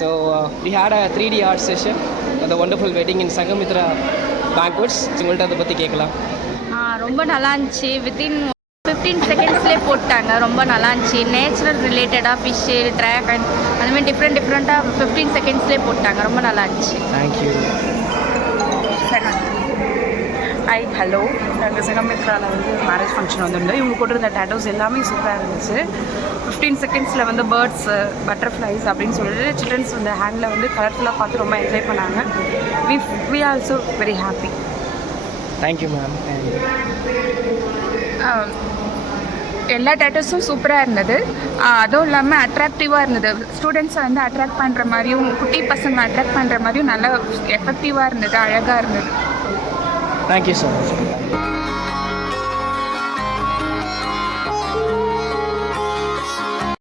So we had a 3D art session for the wonderful wedding in Sangamitra Banquets. உங்கள்கிட்ட அதை பற்றி கேட்கலாம். ரொம்ப நல்லா இருந்துச்சு. வித்தின் 15 செகண்ட்ஸ்லேயே போட்டாங்க. ரொம்ப நல்லா இருந்துச்சு. நேச்சுரல் ரிலேட்டடாக ஃபிஷ்ஷு, ட்ராகன் அதுமாதிரி டிஃப்ரெண்ட்டாக 15 செகண்ட்ஸ்லேயே போட்டாங்க. ரொம்ப நல்லா இருந்துச்சு. தேங்க்யூ. ஹாய் ஹலோ, நாங்கள் சங்கமித்ராவில் வந்து மேரேஜ் ஃபங்க்ஷன் வந்திருந்தோம். இவங்க போட்டிருந்த டேட்டோஸ் எல்லாமே சூப்பராக இருந்துச்சு. 15 செகண்ட்ஸில் வந்து பேர்ட்ஸு, பட்டர்ஃப்ளைஸ் அப்படின்னு சொல்லிட்டு சில்ட்ரன்ஸ் வந்து ஹேண்டில் வந்து கலர்ஃபுல்லாக பார்த்து ரொம்ப என்ஜாய் பண்ணாங்க. We also very happy. Thank you ma'am. எல்லா டேட்டஸும் சூப்பராக இருந்தது. அதுவும் இல்லாமல் அட்ராக்டிவாக இருந்தது. ஸ்டூடெண்ட்ஸை வந்து அட்ராக்ட் பண்ணுற மாதிரியும் குட்டி பசங்களை அட்ராக்ட் பண்ணுற மாதிரியும் நல்லா எஃபெக்டிவாக இருந்தது, அழகாக இருந்தது. Thank you so much.